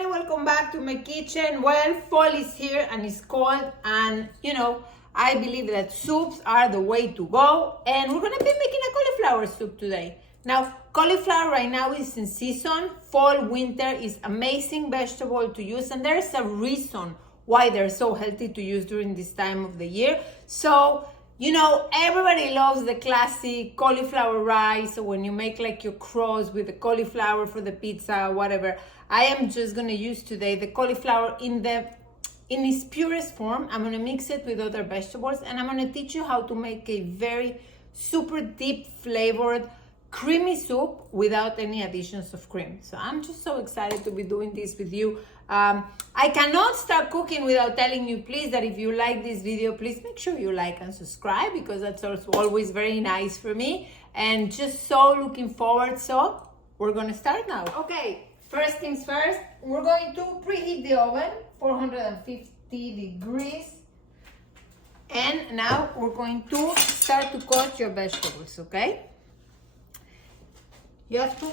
everybody, welcome back to my kitchen. Well, fall is here and it's cold, and I believe that soups are the way to go, and we're gonna be making a cauliflower soup today. Now, cauliflower right now is in season. Fall, winter is amazing vegetable to use, and there's a reason why they're so healthy to use during this time of the year. So everybody loves the classic cauliflower rice, or when you make like your cross with the cauliflower for the pizza, whatever. I am just gonna use today the cauliflower in its purest form. I'm gonna mix it with other vegetables, and I'm gonna teach you how to make a very super deep flavored creamy soup without any additions of cream. So I'm just so excited to be doing this with you. I cannot start cooking without telling you, please, that if you like this video, please make sure you like and subscribe, because that's also always very nice for me, and just so looking forward. So we're gonna start now. Okay, first things first, we're going to preheat the oven 450 degrees, and now we're going to start to cut your vegetables. Okay, you have to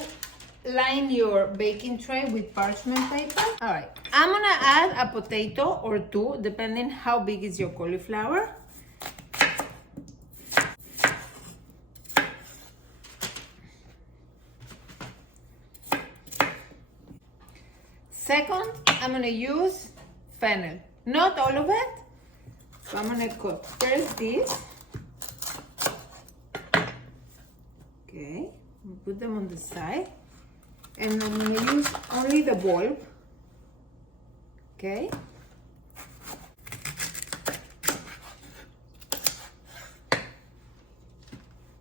line your baking tray with parchment paper. All right, I'm gonna add a potato or two, depending how big is your cauliflower. Second, I'm gonna use fennel, not all of it. So I'm gonna cut first this. Okay, put them on the side. And I'm going to use only the bulb. Okay.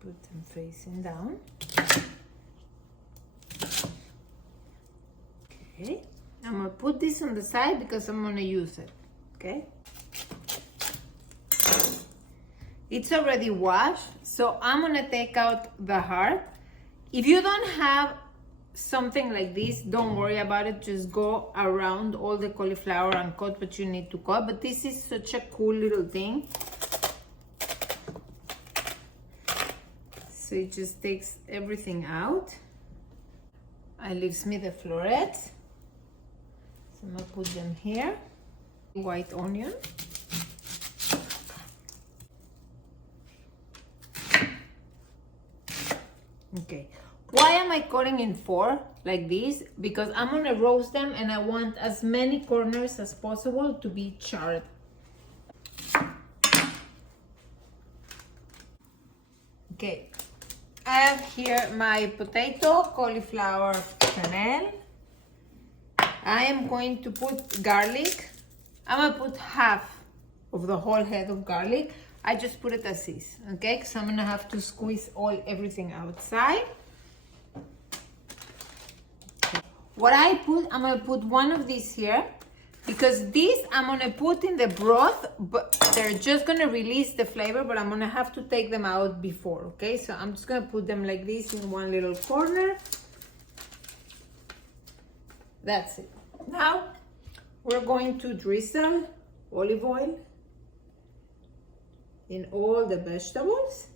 Put them facing down. Okay. I'm going to put this on the side because I'm going to use it. Okay. It's already washed, so I'm going to take out the heart. If you don't have something like this, don't worry about it. Just go around all the cauliflower and cut what you need to cut. But this is such a cool little thing. So it just takes everything out. It leaves me the florets. So I'm gonna put them here. White onion. Okay. Why am I cutting in four like this? Because I'm gonna roast them, and I want as many corners as possible to be charred. Okay, I have here my potato, cauliflower, fennel. I am going to put garlic. I'm gonna put half of the whole head of garlic. I just put it as is, okay? Because I'm gonna have to squeeze everything outside. What I put, I'm gonna put one of these here, because these I'm gonna put in the broth, but they're just gonna release the flavor, but I'm gonna have to take them out before, okay? So I'm just gonna put them like this in one little corner. That's it. Now, we're going to drizzle olive oil in all the vegetables.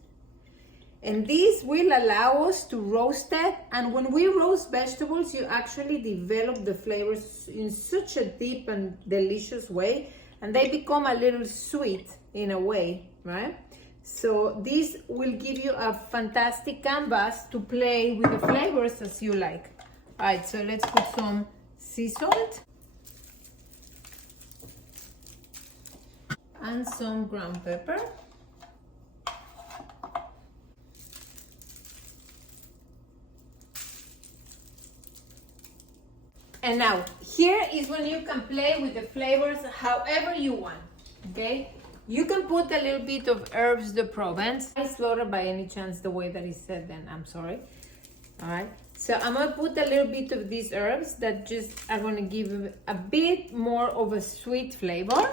And this will allow us to roast it. And when we roast vegetables, you actually develop the flavors in such a deep and delicious way, and they become a little sweet in a way, right? So this will give you a fantastic canvas to play with the flavors as you like. All right, so let's put some sea salt and some ground pepper. And now, here is when you can play with the flavors however you want, okay? You can put a little bit of herbs de Provence. I slaughtered by any chance the way that it said then, I'm sorry. All right, so I'm gonna put a little bit of these herbs that just are gonna give a bit more of a sweet flavor,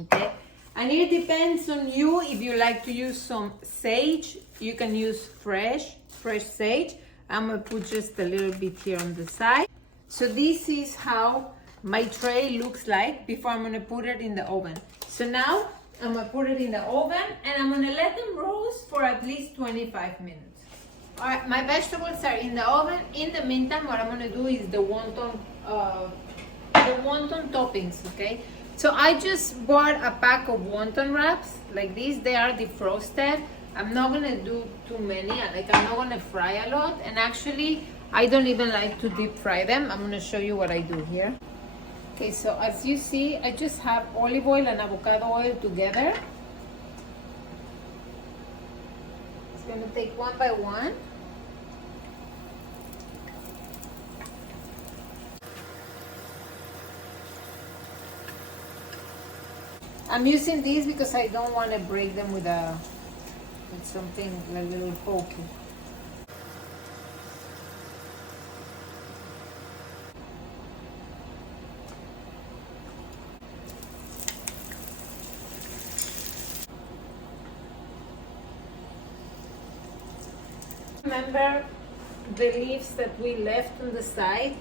okay? And it depends on you. If you like to use some sage, you can use fresh sage. I'm gonna put just a little bit here on the side. So this is how my tray looks like before I'm gonna put it in the oven. So now I'm gonna put it in the oven, and I'm gonna let them roast for at least 25 minutes. All right, my vegetables are in the oven. In the meantime, what I'm gonna do is the wonton toppings, okay? So I just bought a pack of wonton wraps like this. They are defrosted. I'm not gonna do too many. Like I'm not gonna fry a lot. And actually, I don't even like to deep fry them. I'm gonna show you what I do here. Okay, so as you see, I just have olive oil and avocado oil together. It's gonna take one by one. I'm using these because I don't want to break them with something like a little pokey. Remember the leaves that we left on the side?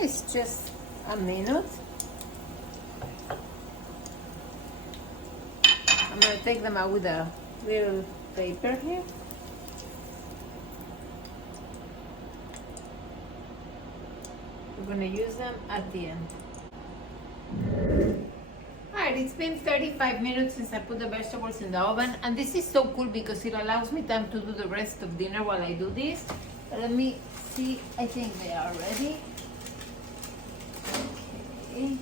It's just a minute. I'm going to take them out with a little paper here. We're going to use them at the end. Alright, it's been 35 minutes since I put the vegetables in the oven, and this is so cool because it allows me time to do the rest of dinner while I do this. But let me see, I think they are ready. Okay.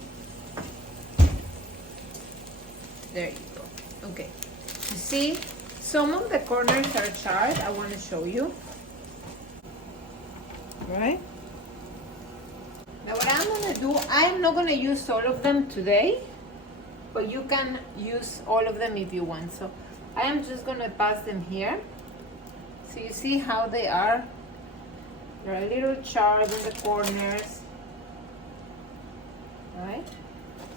There you go. Okay. You see, some of the corners are charred. I want to show you. Right? Now what I'm going to do, I'm not going to use all of them today, but you can use all of them if you want. So I am just going to pass them here. So you see how they are. They're a little charred in the corners. Right?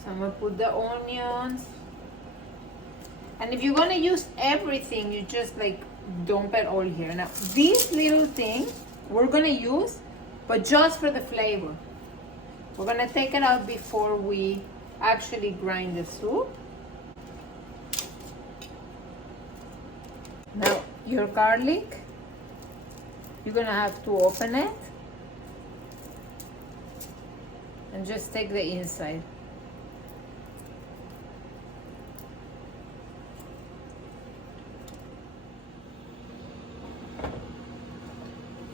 So I'm going to put the onions. And if you're going to use everything, you just like dump it all here. Now, these little things we're going to use, but just for the flavor. We're going to take it out before we actually grind the soup. Now, your garlic, you're going to have to open it. And just take the inside.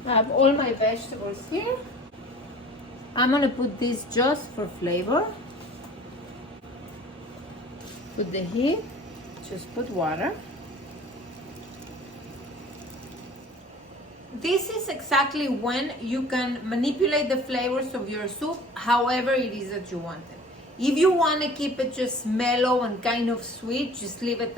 I have all my vegetables here. I'm gonna put this just for flavor. Put the heat, just put water. This is exactly when you can manipulate the flavors of your soup however it is that you want it. If you want to keep it just mellow and kind of sweet, just leave it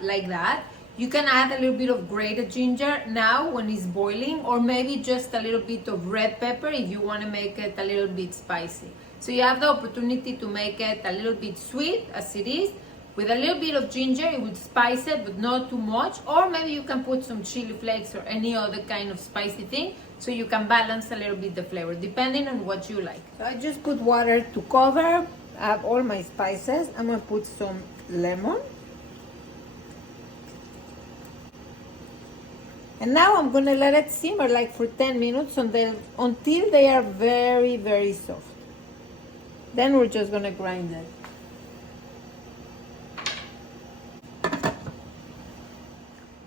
like that. You can add a little bit of grated ginger now when it's boiling, or maybe just a little bit of red pepper if you want to make it a little bit spicy. So you have the opportunity to make it a little bit sweet as it is. With a little bit of ginger, it would spice it, but not too much. Or maybe you can put some chili flakes or any other kind of spicy thing, so you can balance a little bit the flavor, depending on what you like. So I just put water to cover. I have all my spices. I'm gonna put some lemon. And now I'm gonna let it simmer like for 10 minutes until they are very, very soft. Then we're just gonna grind it.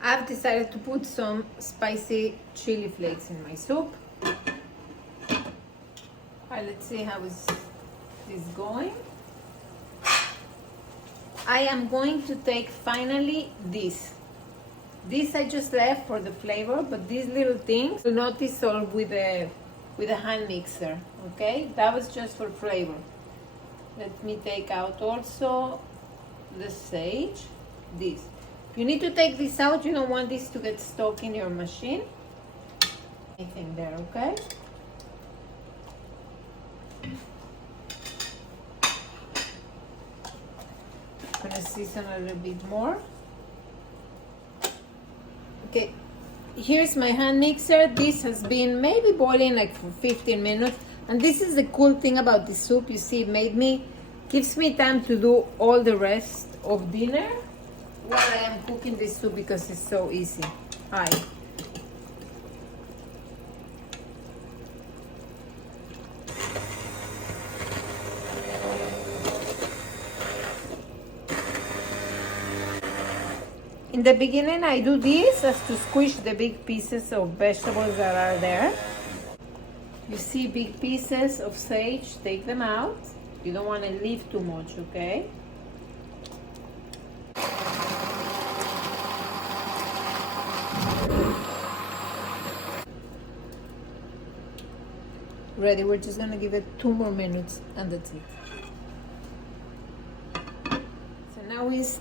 I've decided to put some spicy chili flakes in my soup. Alright, let's see how is this going. I am going to take finally this. This I just left for the flavor, but these little things, do not dissolve with a hand mixer, okay? That was just for flavor. Let me take out also the sage, this. You need to take this out. You don't want this to get stuck in your machine. Anything there, okay? I'm gonna season a little bit more. Okay, here's my hand mixer. This has been maybe boiling like for 15 minutes. And this is the cool thing about this soup. You see, it made me Gives me time to do all the rest of dinner while I am cooking this soup because it's so easy. Hi. In the beginning, I do this as to squish the big pieces of vegetables that are there. You see big pieces of sage, take them out. You don't want to leave too much, okay? Ready, we're just gonna give it 2 more minutes and that's it. So now it's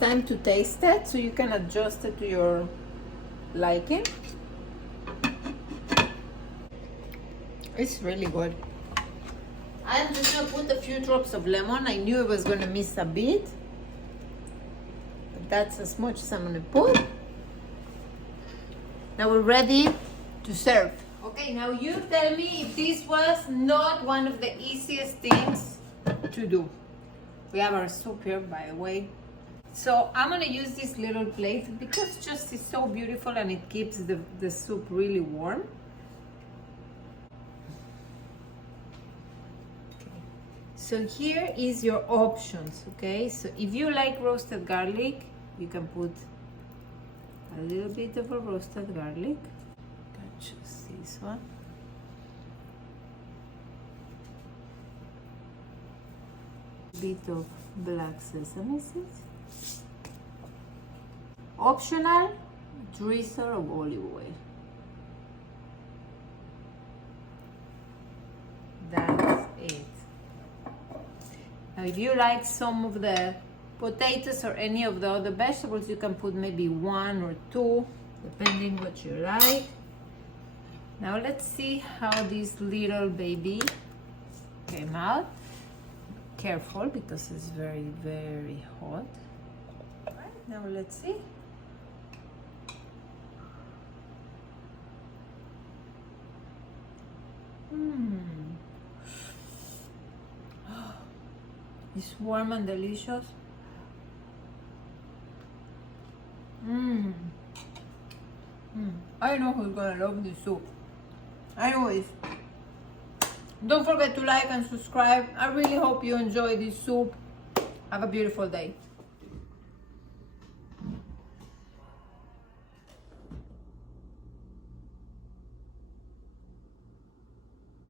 time to taste it, so you can adjust it to your liking. It's really good. I'm just gonna put a few drops of lemon. I knew I was gonna miss a bit, but that's as much as I'm gonna put. Now we're ready to serve. Okay, now you tell me if this was not one of the easiest things to do. We have our soup here, by the way. So I'm gonna use this little plate because just it's so beautiful and it keeps the soup really warm. Okay. So here is your options, okay? So if you like roasted garlic, you can put a little bit of a roasted garlic. Choose this one. A bit of black sesame seeds. Optional, drizzle of olive oil. That's it. Now if you like some of the potatoes or any of the other vegetables, you can put maybe 1 or 2, depending what you like. Now let's see how this little baby came out. Careful because it's very, very hot. All right, now let's see. It's warm and delicious. I know who's gonna love this soup. Anyways, don't forget to like and subscribe. I really hope you enjoy this soup. Have a beautiful day.